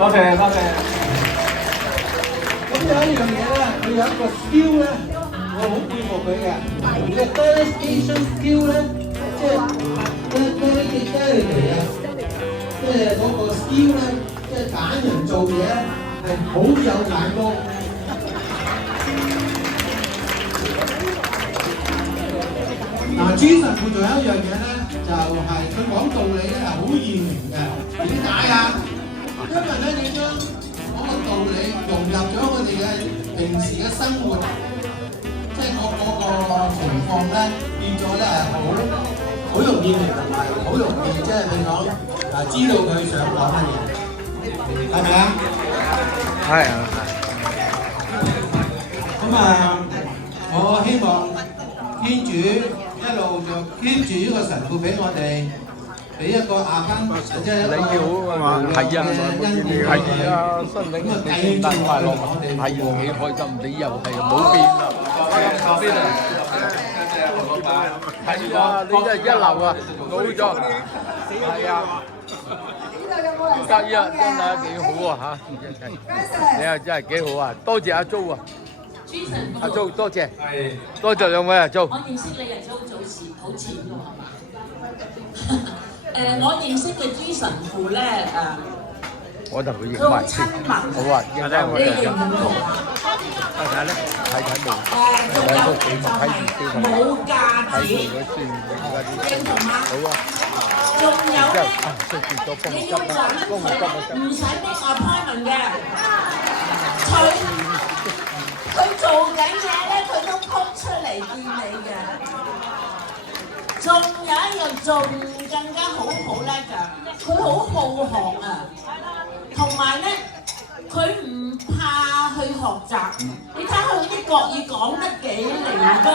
多謝多謝。咁有一樣嘢咧，佢有一個 skill 咧，我好佩服佢嘅。佢嘅 delegation skill 咧，即係delegate 啊，即係嗰個 skill 咧，即係揀人做嘢係好有眼光。嗱，朱神父仲有一樣嘢咧，就係佢講道理咧係好易明嘅。點解啊？因為咧，你將嗰個道理融入咗我哋嘅平時嘅生活，即係嗰個情況咧，變咗咧係好容易明同埋好容易，即係你講知道佢想講乜嘢，係咪啊？係啊。咁啊，我希望天主一路就 keep 住呢個神父俾我哋，俾一個亞賓，即係一個係啊，新領聖誕快樂，係啊，幾開心，你又係冇變啦，邊啊？係啊，你真係一流啊，老咗，係啊，得意啊，真係幾好啊嚇，你啊真係幾好啊，多謝阿 Jo 啊。阿 Jo 多謝，多謝兩位阿 Jo。我認識你係好前喎，係嘛？我認識嘅朱神父咧我同佢認佢好埋親密，好啊，認得我你認唔認同啊？睇睇咧，睇未？仲有就係冇架子，認同嗎？好啊。仲有咧，你要揾佢唔使 make appointment 嘅，佢做緊嘢咧，佢都撲出嚟見你嘅。仲有一樣仲更加好叻㗎，佢好好學啊，同埋咧佢唔怕去學習。你睇佢啲國語講得幾靈㗎？